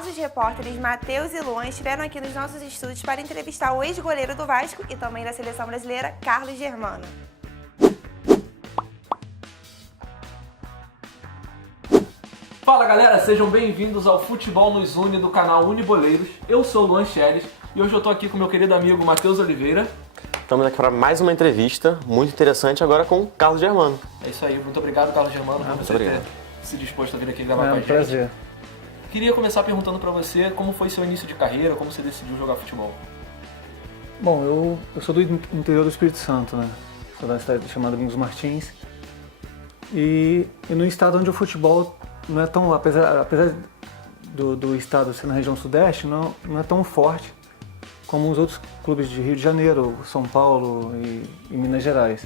nossos repórteres Matheus e Luan estiveram aqui nos nossos estúdios para entrevistar o ex-goleiro do Vasco e também da seleção brasileira, Carlos Germano. Fala galera, sejam bem-vindos ao Futebol nos Une do canal Uniboleiros. Eu sou o Luan Scheres e hoje eu tô aqui com meu querido amigo Matheus Oliveira. Estamos aqui para mais uma entrevista muito interessante agora com o Carlos Germano. É isso aí, muito obrigado Carlos Germano por você ter se disposto a vir aqui gravar com a gente. Prazer. Queria começar perguntando pra você como foi seu início de carreira, como você decidiu jogar futebol. Bom, eu sou do interior do Espírito Santo, né? Sou da cidade chamada Domingos Martins. E no estado onde o futebol não é tão, apesar do estado ser na região sudeste, não é tão forte como os outros clubes de Rio de Janeiro, São Paulo e Minas Gerais.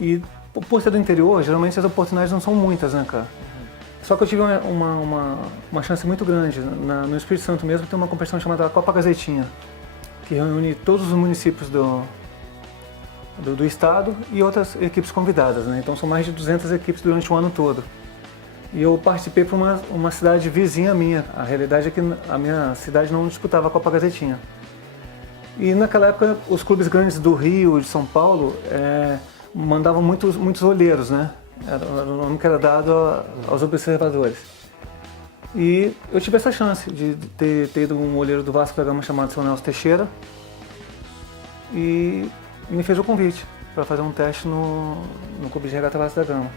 E por ser do interior, geralmente as oportunidades não são muitas, né, cara? Só que eu tive uma chance muito grande. No Espírito Santo mesmo tem uma competição chamada Copa Gazetinha, que reúne todos os municípios do estado e outras equipes convidadas, né? Então são mais de 200 equipes durante o ano todo. E eu participei para uma cidade vizinha minha. A realidade é que a minha cidade não disputava a Copa Gazetinha. E naquela época os clubes grandes do Rio, de São Paulo, mandavam muitos olheiros, né? Era o nome que era dado aos observadores. E eu tive essa chance de ter ido um olheiro do Vasco da Gama chamado Seu Nelson Teixeira e me fez o convite para fazer um teste no Clube de Regata Vasco da Gama.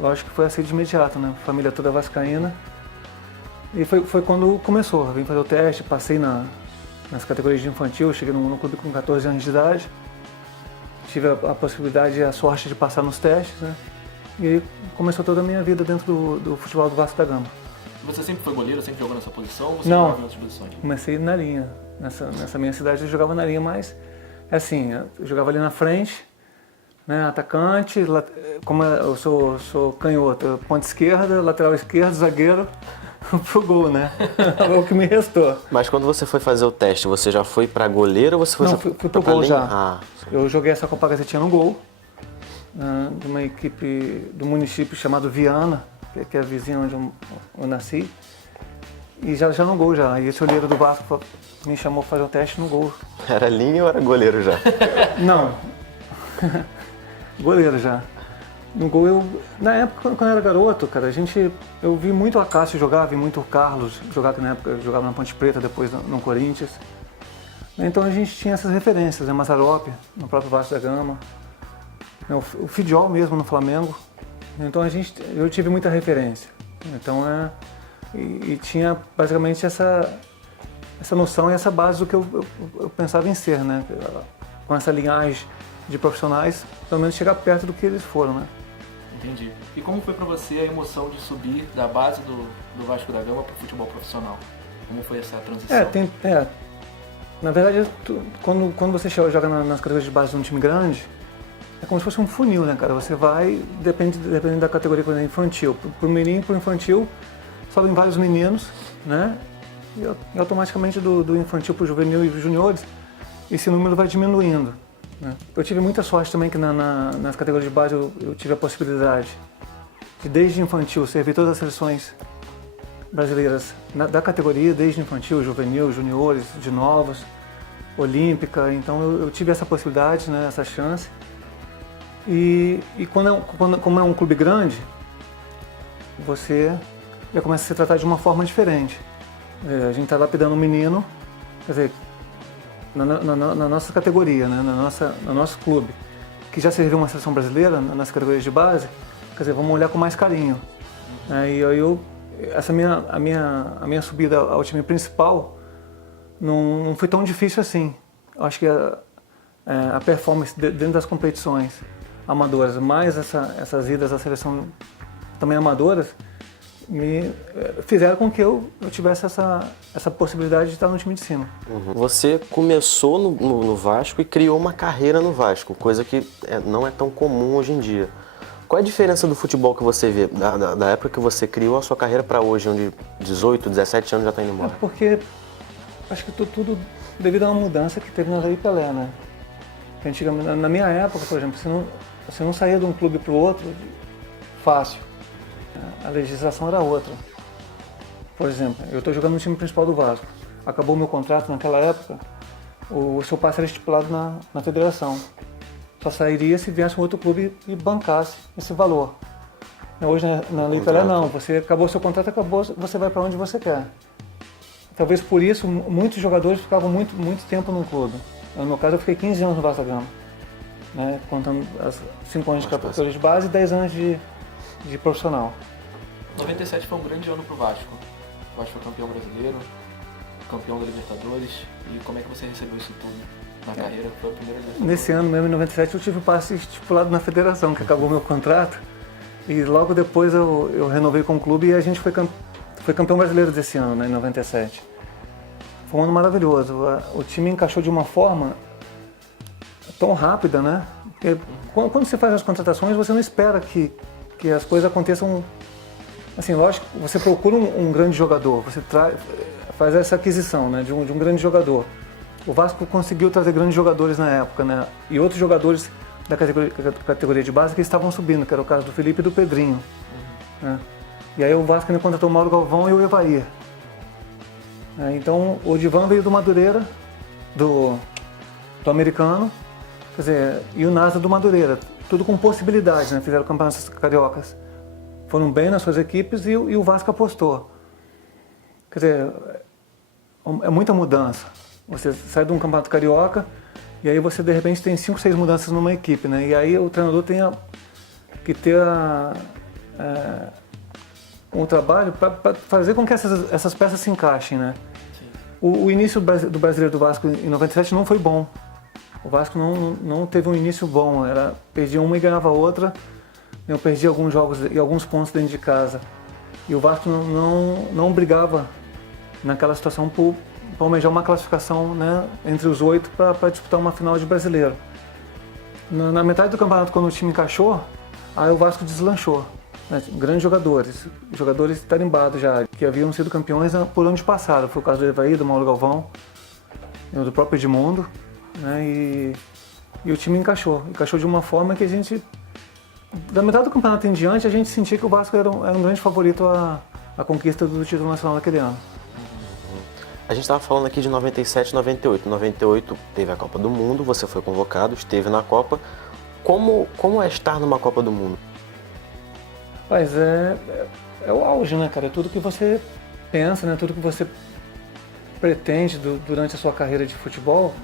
Lógico que foi assim de imediato, né? Família toda vascaína. E foi quando começou. Eu vim fazer o teste, passei nas categorias de infantil, cheguei no clube com 14 anos de idade. Tive a possibilidade e a sorte de passar nos testes, né? E aí começou toda a minha vida dentro do futebol do Vasco da Gama. Você sempre foi goleiro, sempre jogou nessa posição ou você Não, jogava em outras posições? Comecei na linha. Nessa minha cidade eu jogava na linha, mas assim, eu jogava ali na frente, né, atacante, como eu sou canhoto, ponta esquerda, lateral esquerdo, zagueiro, pro gol, né? É o que me restou. Mas quando você foi fazer o teste, você já foi para goleiro ou você foi Não, fui pro gol linha? já. Eu joguei essa Copa Gazetinha no gol, de uma equipe do município chamado Viana, que é a vizinha onde eu nasci. E já no gol já. E esse olheiro do Vasco me chamou para fazer o teste no gol. Era linha ou era goleiro já? Não. Goleiro já. No gol na época, quando eu era garoto, cara, eu vi muito a Cássio jogar, vi muito o Carlos jogar, que na época eu jogava na Ponte Preta, depois no Corinthians. Então a gente tinha essas referências, né? Mazzaropi, no próprio Vasco da Gama, o Fidiol mesmo no Flamengo. Então eu tive muita referência. Então e tinha basicamente essa noção e essa base do que eu pensava em ser, né? Com essa linhagem de profissionais, pelo menos chegar perto do que eles foram, né? Entendi. E como foi pra você a emoção de subir da base do Vasco da Gama pro futebol profissional? Como foi essa transição? Na verdade, quando você joga nas categorias de base de um time grande, é como se fosse um funil, né, cara? Você vai, dependendo da categoria, quando é infantil, pro menino, pro infantil, sobem vários meninos, né? E automaticamente do infantil pro juvenil e juniores, esse número vai diminuindo, né? Eu tive muita sorte também que nas categorias de base eu tive a possibilidade de, desde infantil, servir todas as seleções brasileiras da categoria, desde infantil, juvenil, juniores, de novos, olímpica. Então eu tive essa possibilidade, né, essa chance. E como é um clube grande, você já começa a se tratar de uma forma diferente. A gente está lapidando um menino, quer dizer, na nossa categoria, né, no nosso clube, que já serviu uma seleção brasileira nas categorias de base, quer dizer, vamos olhar com mais carinho. E aí a minha subida ao time principal não foi tão difícil assim. Eu acho que a performance dentro das competições amadoras, mais essas idas à seleção também amadoras, me fizeram com que eu tivesse essa possibilidade de estar no time de cima. Você começou no Vasco e criou uma carreira no Vasco, coisa que não é tão comum hoje em dia. Qual é a diferença do futebol que você vê, da época que você criou a sua carreira para hoje, onde 18, 17 anos já está indo embora? Porque acho que tudo devido a uma mudança que teve na Lei Pelé, né? Antigamente, na minha época, por exemplo, você não saía de um clube para o outro fácil. A legislação era outra. Por exemplo, eu estou jogando no time principal do Vasco. Acabou o meu contrato naquela época, o seu passe era estipulado na federação. Só sairia se viesse um outro clube e bancasse esse valor. Hoje na Lei Pelé não, você acabou o seu contrato, acabou, você vai para onde você quer. Talvez por isso muitos jogadores ficavam muito tempo no clube. No meu caso eu fiquei 15 anos no Vasco da Gama, né, contando 5 anos de categoria de base e 10 anos de profissional. 97 foi um grande ano pro Vasco. O Vasco foi campeão brasileiro, campeão da Libertadores. E como é que você recebeu isso tudo na carreira? Foi a primeira Libertadores? Nesse ano mesmo, em 97, eu tive o passe estipulado na federação, que acabou meu contrato. E logo depois eu renovei com o clube e a gente foi campeão brasileiro desse ano, né, em 97. Foi um ano maravilhoso. O time encaixou de uma forma tão rápida, né? Porque quando você faz as contratações, você não espera que as coisas aconteçam. Assim, lógico, você procura um grande jogador, você faz essa aquisição, né, de um grande jogador. O Vasco conseguiu trazer grandes jogadores na época, né? E outros jogadores da categoria de base que estavam subindo, que era o caso do Felipe e do Pedrinho. Né? E aí o Vasco ainda contratou o Mauro Galvão e o Evair. Então o Divan veio do Madureira, do americano, quer dizer, e o Nasa do Madureira. Tudo com possibilidades, né? Fizeram campeonatos cariocas. Foram bem nas suas equipes e o Vasco apostou. Quer dizer, é muita mudança. Você sai de um campeonato carioca e aí você de repente tem 5, 6 mudanças numa equipe, né? E aí o treinador tem que ter um trabalho para fazer com que essas peças se encaixem, né? O início do Brasileiro do Vasco em 97 não foi bom. O Vasco não teve um início bom, perdia uma e ganhava outra. Eu perdi alguns jogos e alguns pontos dentro de casa. E o Vasco não brigava naquela situação por almejar uma classificação, né, entre os 8 para disputar uma final de brasileiro. Na metade do campeonato, quando o time encaixou, aí o Vasco deslanchou. Né, grandes jogadores tarimbados já, que haviam sido campeões por anos passados. Foi o caso do Evair, do Mauro Galvão, do próprio Edmundo. Né, e o time encaixou de uma forma que a gente, da metade do campeonato em diante, a gente sentia que o Vasco era um grande favorito à conquista do título nacional naquele ano. A gente estava falando aqui de 97 e 98. 98 teve a Copa do Mundo, você foi convocado, esteve na Copa. Como é estar numa Copa do Mundo? Mas é o auge, né, cara? É tudo que você pensa, né? Tudo que você pretende durante a sua carreira de futebol,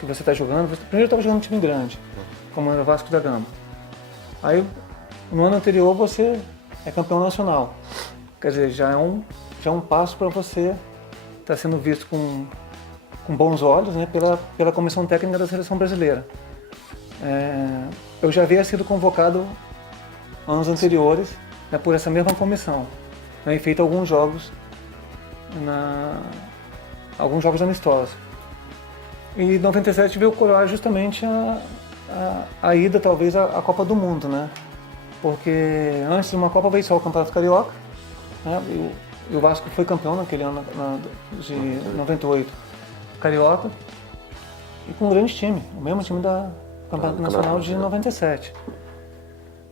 que você está jogando. Primeiro estava jogando um time grande, como era o Vasco da Gama. Aí, no ano anterior, você é campeão nacional. Quer dizer, já é um passo para você estar sendo visto com bons olhos, né, pela comissão técnica da seleção brasileira. Eu já havia sido convocado anos anteriores, né, por essa mesma comissão, né, e feito alguns jogos amistosos. E em 97 veio coroar justamente a ida, talvez, à Copa do Mundo, né? Porque antes de uma Copa veio só o Campeonato Carioca, né? E o Vasco foi campeão naquele ano de 98, Carioca, e com um grande time, o mesmo time da Campeonato Nacional de 97.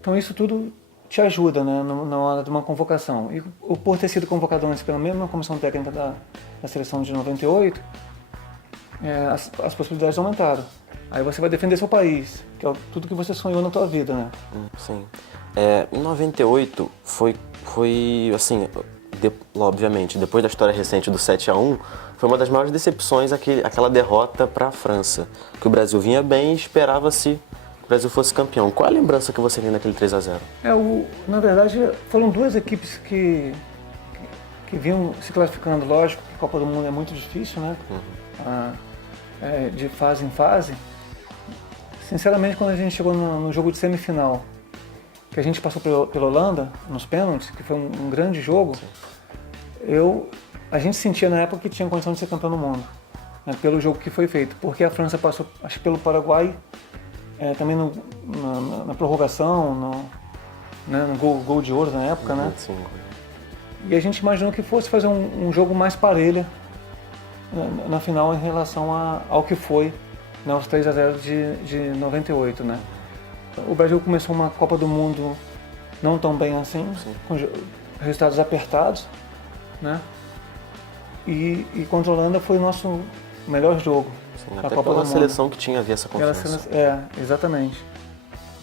Então isso tudo te ajuda, né, na hora de uma convocação. E por ter sido convocado antes pela mesma comissão técnica da seleção de 98, as possibilidades aumentaram. Aí você vai defender seu país, que é tudo que você sonhou na tua vida, né? Sim. Em 98 foi assim, obviamente, depois da história recente do 7-1, foi uma das maiores decepções aquela derrota para a França, que o Brasil vinha bem e esperava-se que o Brasil fosse campeão. Qual a lembrança que você tem naquele 3-0? Na verdade, foram duas equipes que vinham se classificando. Lógico que a Copa do Mundo é muito difícil, né? De fase em fase. Sinceramente, quando a gente chegou no jogo de semifinal, que a gente passou pela Holanda, nos pênaltis, que foi um grande jogo, a gente sentia na época que tinha condição de ser campeão do mundo, né, pelo jogo que foi feito, porque a França passou, acho que pelo Paraguai, também na prorrogação, no gol de ouro na época, né? Sim. E a gente imaginou que fosse fazer um jogo mais parelho na final em relação ao que foi, né, os 3-0 de 98, né? O Brasil começou uma Copa do Mundo não tão bem assim, com resultados apertados, né? E contra a Holanda foi o nosso melhor jogo. Sim, da até Copa pela do Mundo. seleção que tinha havia essa Aquela confiança. exatamente.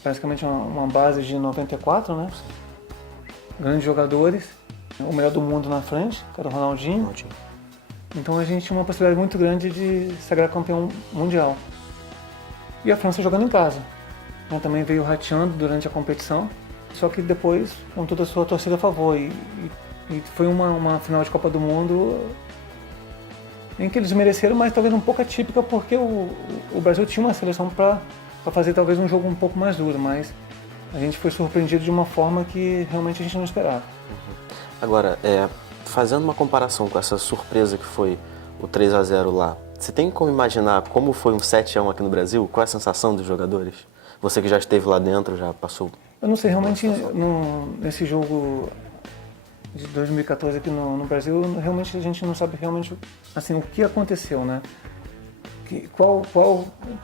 Basicamente uma base de 94, né? Grandes jogadores, o melhor do mundo na frente, que era o Ronaldinho. Ronaldinho. Então a gente tinha uma possibilidade muito grande de sagrar campeão mundial. E a França jogando em casa, né? Também veio rateando durante a competição, só que depois com toda a sua torcida a favor. E foi uma final de Copa do Mundo em que eles mereceram, mas talvez um pouco atípica, porque o Brasil tinha uma seleção para fazer talvez um jogo um pouco mais duro, mas a gente foi surpreendido de uma forma que realmente a gente não esperava. Agora, fazendo uma comparação com essa surpresa que foi o 3-0 lá, você tem como imaginar como foi um 7-1 aqui no Brasil? Qual é a sensação dos jogadores? Você que já esteve lá dentro, já passou... Eu não sei, realmente nesse jogo de 2014 aqui no Brasil, realmente a gente não sabe realmente assim, o que aconteceu, né? Qual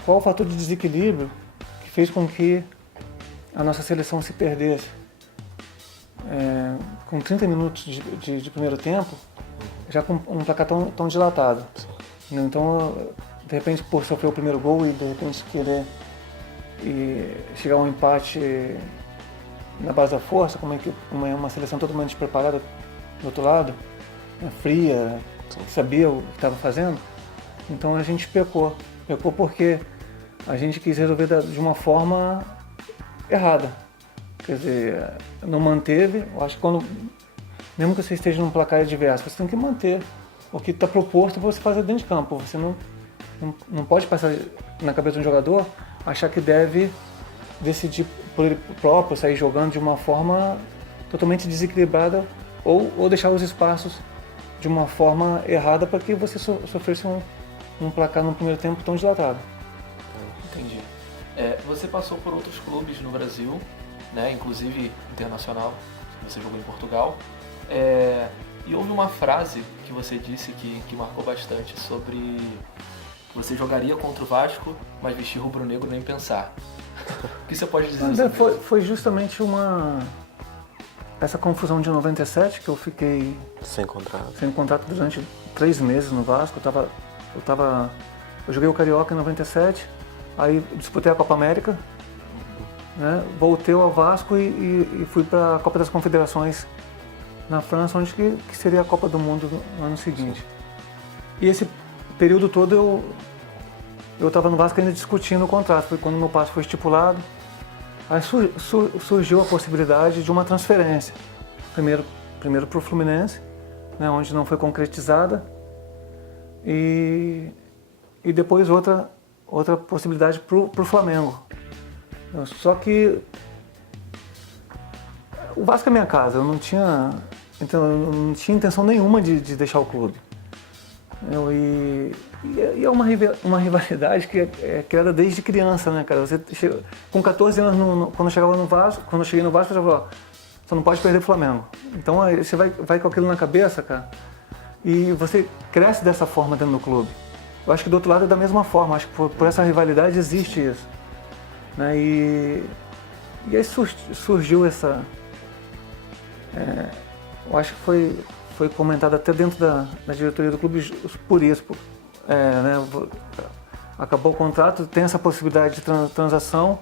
o fator de desequilíbrio que fez com que a nossa seleção se perdesse? Com 30 minutos de primeiro tempo, já com um placar tão dilatado. Então, de repente, por sofrer o primeiro gol e de repente querer chegar a um empate na base da força, como é que uma seleção totalmente preparada do outro lado, né, fria, sabia o que estava fazendo, então a gente pecou porque a gente quis resolver de uma forma errada, quer dizer, não manteve. Eu acho que mesmo que você esteja num placar adverso, você tem que manter o que está proposto para você fazer dentro de campo. Você não pode passar na cabeça de um jogador achar que deve decidir por ele próprio, sair jogando de uma forma totalmente desequilibrada ou deixar os espaços de uma forma errada para que você sofresse um placar no primeiro tempo tão dilatado. Entendi. Você passou por outros clubes no Brasil, né, inclusive internacional, você jogou em Portugal, e houve uma frase que você disse que marcou bastante sobre que você jogaria contra o Vasco, mas vestir rubro-negro nem pensar. O que você pode dizer sobre isso? Foi justamente essa confusão de 97 que eu fiquei Sem contrato. sem contrato durante 3 meses no Vasco. Eu joguei o Carioca em 97, aí disputei a Copa América, né? Voltei ao Vasco e fui para a Copa das Confederações na França, onde que seria a Copa do Mundo no ano seguinte. E esse período todo eu estava no Vasco ainda discutindo o contrato. Foi quando meu passe foi estipulado. Aí surgiu a possibilidade de uma transferência. Primeiro para o Fluminense, né, onde não foi concretizada. E depois outra possibilidade para o Flamengo. Só que o Vasco é minha casa. Eu não tinha intenção nenhuma de deixar o clube. E é uma rivalidade que é criada desde criança, né, cara? Você com 14 anos, quando eu cheguei no Vasco, eu já falei, você não pode perder o Flamengo. Então aí você vai com aquilo na cabeça, cara, e você cresce dessa forma dentro do clube. Eu acho que do outro lado é da mesma forma, acho que por essa rivalidade existe isso, né? E aí surgiu essa... eu acho que foi comentado até dentro da diretoria do clube por isso. Né, acabou o contrato, tem essa possibilidade de transação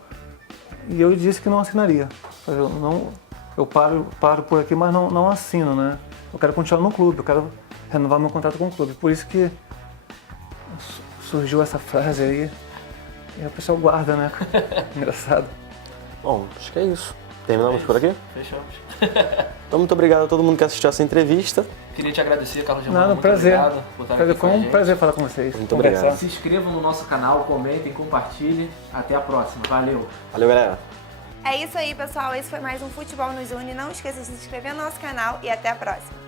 e eu disse que não assinaria. Eu paro por aqui, mas não assino, né? Eu quero continuar no clube, eu quero renovar meu contrato com o clube. Por isso que surgiu essa frase aí e o pessoal guarda, né? Engraçado. Bom, acho que é isso. Terminamos por aqui? Fechamos. Então, muito obrigado a todo mundo que assistiu essa entrevista. Queria te agradecer, Carlos Germano. Nada, muito prazer. obrigado por estar aqui com Foi a um gente. prazer falar com vocês. Muito conversar. obrigado. Se inscrevam no nosso canal, comentem, compartilhem. Até a próxima. Valeu! Valeu, galera. É isso aí, pessoal. Esse foi mais um Futebol nos Une. Não esqueça de se inscrever no nosso canal e até a próxima.